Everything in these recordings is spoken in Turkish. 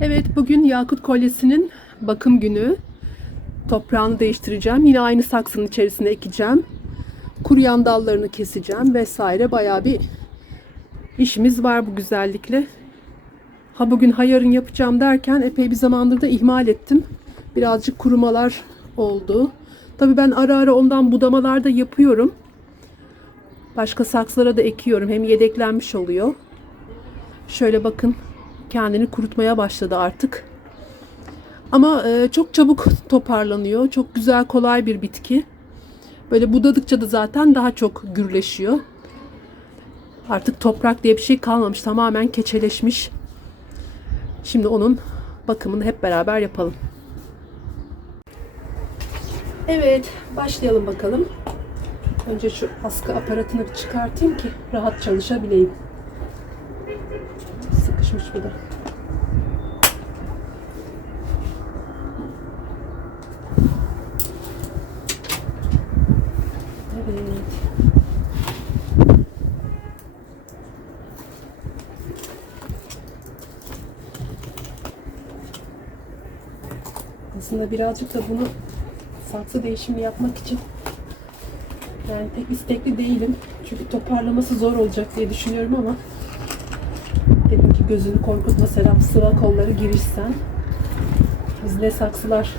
Evet bugün Yakut Kolyesi'nin bakım günü. Toprağını değiştireceğim. Yine aynı saksının içerisine ekeceğim. Kuruyan dallarını keseceğim vesaire. Bayağı bir işimiz var bu güzellikle. Ha bugün ha yarın yapacağım derken epey bir zamandır da ihmal ettim. Birazcık kurumalar oldu. Tabii ben ara ara ondan budamalar da yapıyorum. Başka saksılara da ekiyorum. Hem yedeklenmiş oluyor. Şöyle bakın kendini kurutmaya başladı artık. Ama e, çok çabuk toparlanıyor. Çok güzel, kolay bir bitki. Böyle budadıkça da zaten daha çok gürleşiyor. Artık toprak diye bir şey kalmamış. Tamamen keçeleşmiş. Şimdi onun bakımını hep beraber yapalım. Evet, başlayalım bakalım. Önce şu askı aparatını bir çıkartayım ki rahat çalışabileyim. Sıkışmış bu da. Aslında birazcık da bunu saksı değişimi yapmak için yani pek istekli değilim. Çünkü toparlaması zor olacak diye düşünüyorum ama gözünü korkutma Serap sıva kolları girişsen. Biz ne saksılar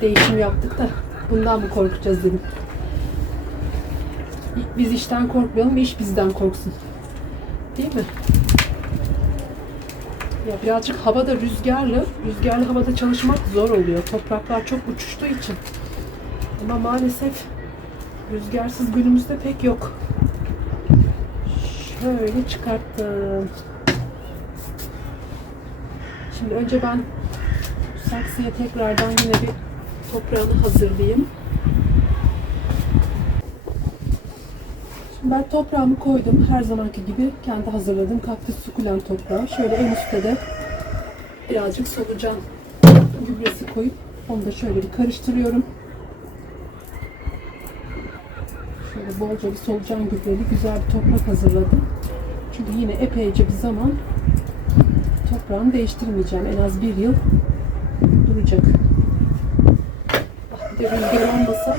değişim yaptık da bundan mı korkacağız dedim. Biz işten korkmayalım, iş bizden korksun. Değil mi? Ya birazcık havada rüzgarlı, rüzgarlı havada çalışmak zor oluyor. Topraklar çok uçuştuğu için. Ama maalesef rüzgarsız günümüzde pek yok. Şöyle çıkarttım. Şimdi önce ben saksıya tekrardan yine bir toprağını hazırlayayım. Şimdi ben toprağımı koydum. Her zamanki gibi kendi hazırladığım kaktüs sukulent toprağı. Şöyle en üstte de birazcık solucan gübresi koyup onu da şöyle bir karıştırıyorum. Şöyle bolca bir solucan gübreli güzel bir toprak hazırladım. Çünkü yine epeyce bir zaman toprağını değiştirmeyeceğim. En az bir yıl duracak. Ah, bir de rüzgar olmasa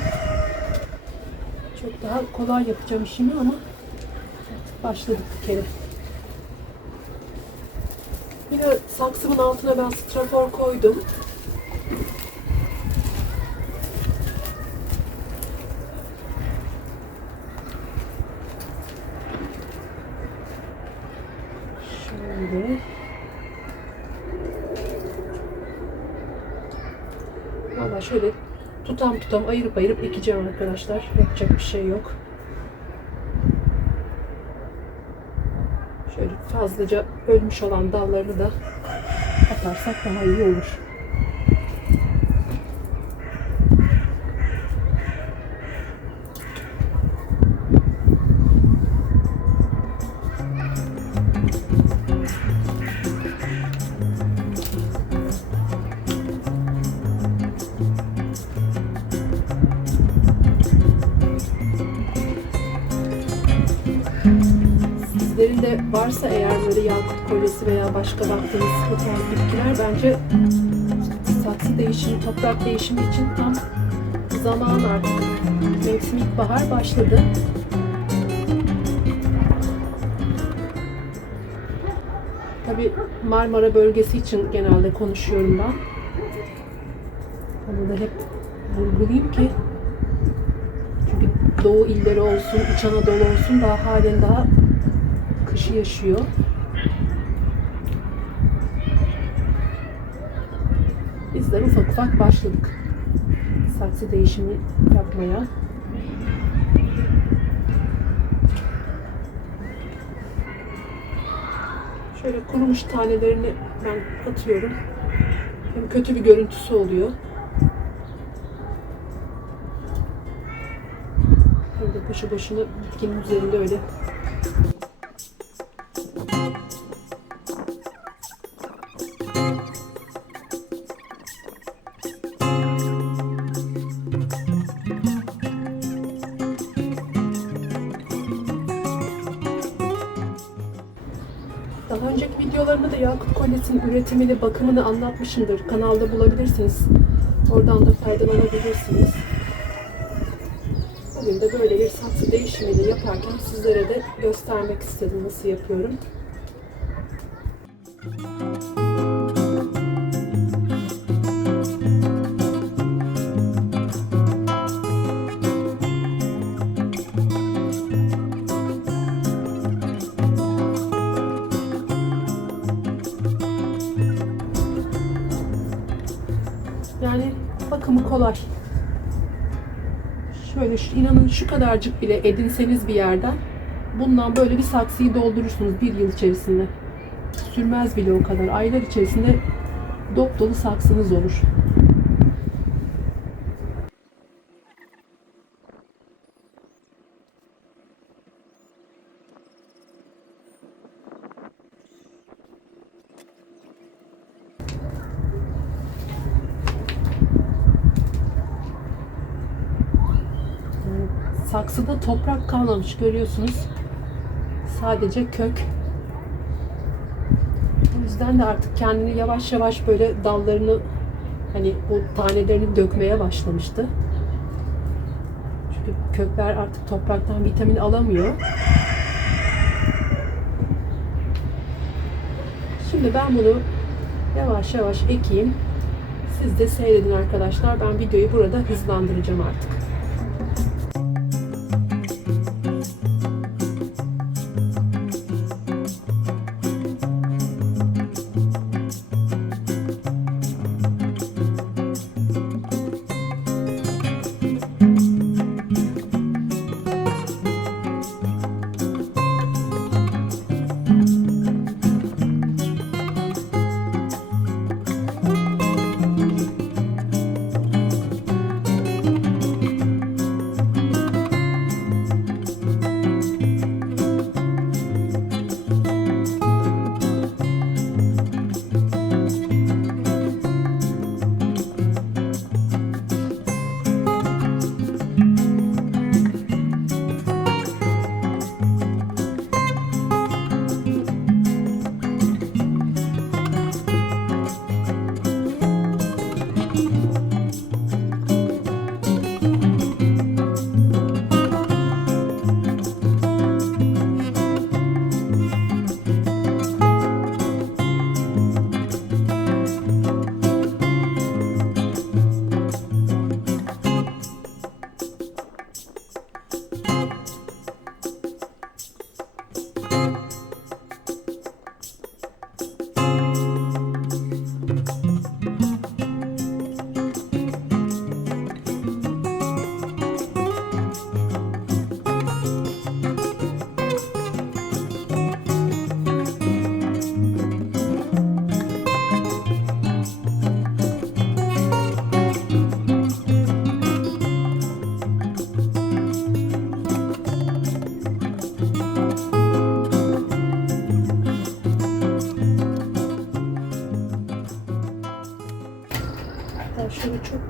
çok daha kolay yapacağım işimi ama başladık bir kere. Yine saksımın altına ben strafor koydum. Şöyle. Valla şöyle tutam tutam ayırıp ayırıp ekeceğim arkadaşlar. Yapacak bir şey yok. Şöyle fazlaca ölmüş olan dallarını da atarsak daha iyi olur. Varsa eğer böyle yakut kolyesi veya başka baktığınız bu tarz bitkiler bence saksı değişimi, toprak değişimi için tam zaman artık. Mevsim ilkbahar başladı. Tabi Marmara bölgesi için genelde konuşuyorum ben. Onu da hep vurgulayayım ki çünkü Doğu illeri olsun, İç Anadolu olsun daha halen daha kışı yaşıyor. Bizler ufak ufak başladık saksı değişimi yapmaya. Şöyle kurumuş tanelerini ben atıyorum. Hem kötü bir görüntüsü oluyor. Hem de boşuna bitkinin üzerinde öyle Daha önceki videolarımda da yakut kolyesinin üretimini, bakımını anlatmışımdır. Kanalda bulabilirsiniz. Oradan da faydalanabilirsiniz. Bugün de böyle bir saksı değişimini yaparken sizlere de göstermek istedim nasıl yapıyorum. Kolay. Şöyle şu, inanın şu kadarcık bile edinseniz bir yerden bundan böyle bir saksıyı doldurursunuz bir yıl içerisinde. Sürmez bile o kadar. Aylar içerisinde dop dolu saksınız olur. Saksıda toprak kalmamış görüyorsunuz. Sadece kök. O yüzden de artık kendini yavaş yavaş böyle dallarını hani bu tanelerini dökmeye başlamıştı. Çünkü kökler artık topraktan vitamin alamıyor. Şimdi ben bunu yavaş yavaş ekeyim. Siz de seyredin arkadaşlar. Ben videoyu burada hızlandıracağım artık.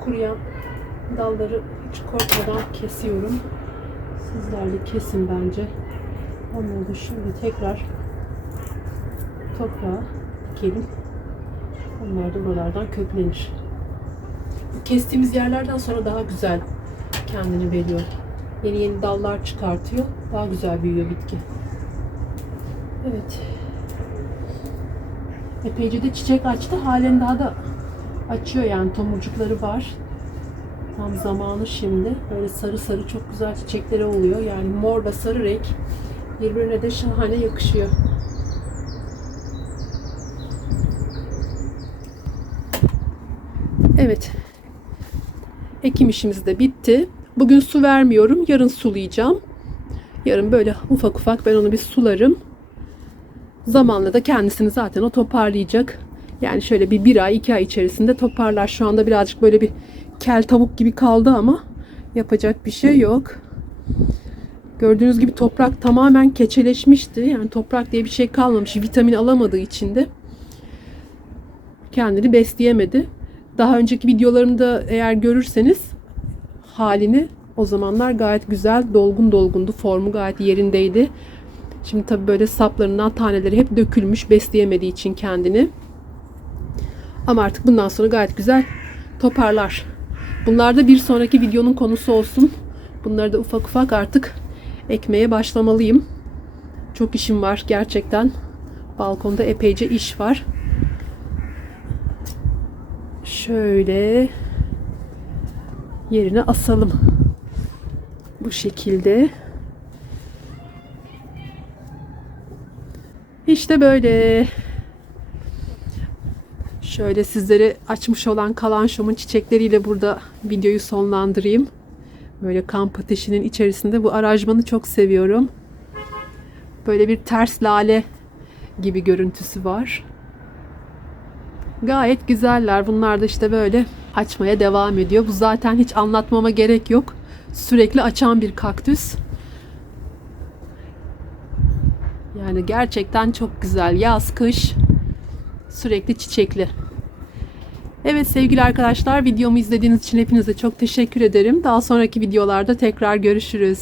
Kuruyan dalları hiç korkmadan kesiyorum. Sizler de kesin bence. Onları da şimdi tekrar toprağa dikelim. Onlar da buralardan köklenir. Kestiğimiz yerlerden sonra daha güzel kendini veriyor. Yeni yeni dallar çıkartıyor. Daha güzel büyüyor bitki. Evet. Epeyce de çiçek açtı. Halen daha da açıyor yani tomurcukları var. Tam zamanı şimdi. Böyle sarı sarı çok güzel çiçekleri oluyor. Yani mor ve sarı renk birbirine de şahane yakışıyor. Evet. Ekim işimiz de bitti. Bugün su vermiyorum. Yarın sulayacağım. Yarın böyle ufak ufak ben onu bir sularım. Zamanla da kendisini zaten o toparlayacak. Yani şöyle bir bir ay iki ay içerisinde toparlar. Şu anda birazcık böyle bir kel tavuk gibi kaldı ama yapacak bir şey yok. Gördüğünüz gibi toprak tamamen keçeleşmişti. Yani toprak diye bir şey kalmamış. Vitamin alamadığı için de kendini besleyemedi. Daha önceki videolarımda eğer görürseniz halini o zamanlar gayet güzel dolgun dolgundu. Formu gayet yerindeydi. Şimdi tabii böyle saplarından taneleri hep dökülmüş besleyemediği için kendini. Ama artık bundan sonra gayet güzel toparlar. Bunlar da bir sonraki videonun konusu olsun. Bunları da ufak ufak artık ekmeye başlamalıyım. Çok işim var gerçekten. Balkonda epeyce iş var. Şöyle yerine asalım. Bu şekilde. İşte böyle. Şöyle sizlere açmış olan kalanşomun çiçekleriyle burada videoyu sonlandırayım. Böyle kamp ateşinin içerisinde bu aranjmanı çok seviyorum. Böyle bir ters lale gibi görüntüsü var. Gayet güzeller. Bunlar da işte böyle açmaya devam ediyor. Bu zaten hiç anlatmama gerek yok. Sürekli açan bir kaktüs. Yani gerçekten çok güzel. Yaz, kış sürekli çiçekli. Evet sevgili arkadaşlar videomu izlediğiniz için hepinize çok teşekkür ederim. Daha sonraki videolarda tekrar görüşürüz.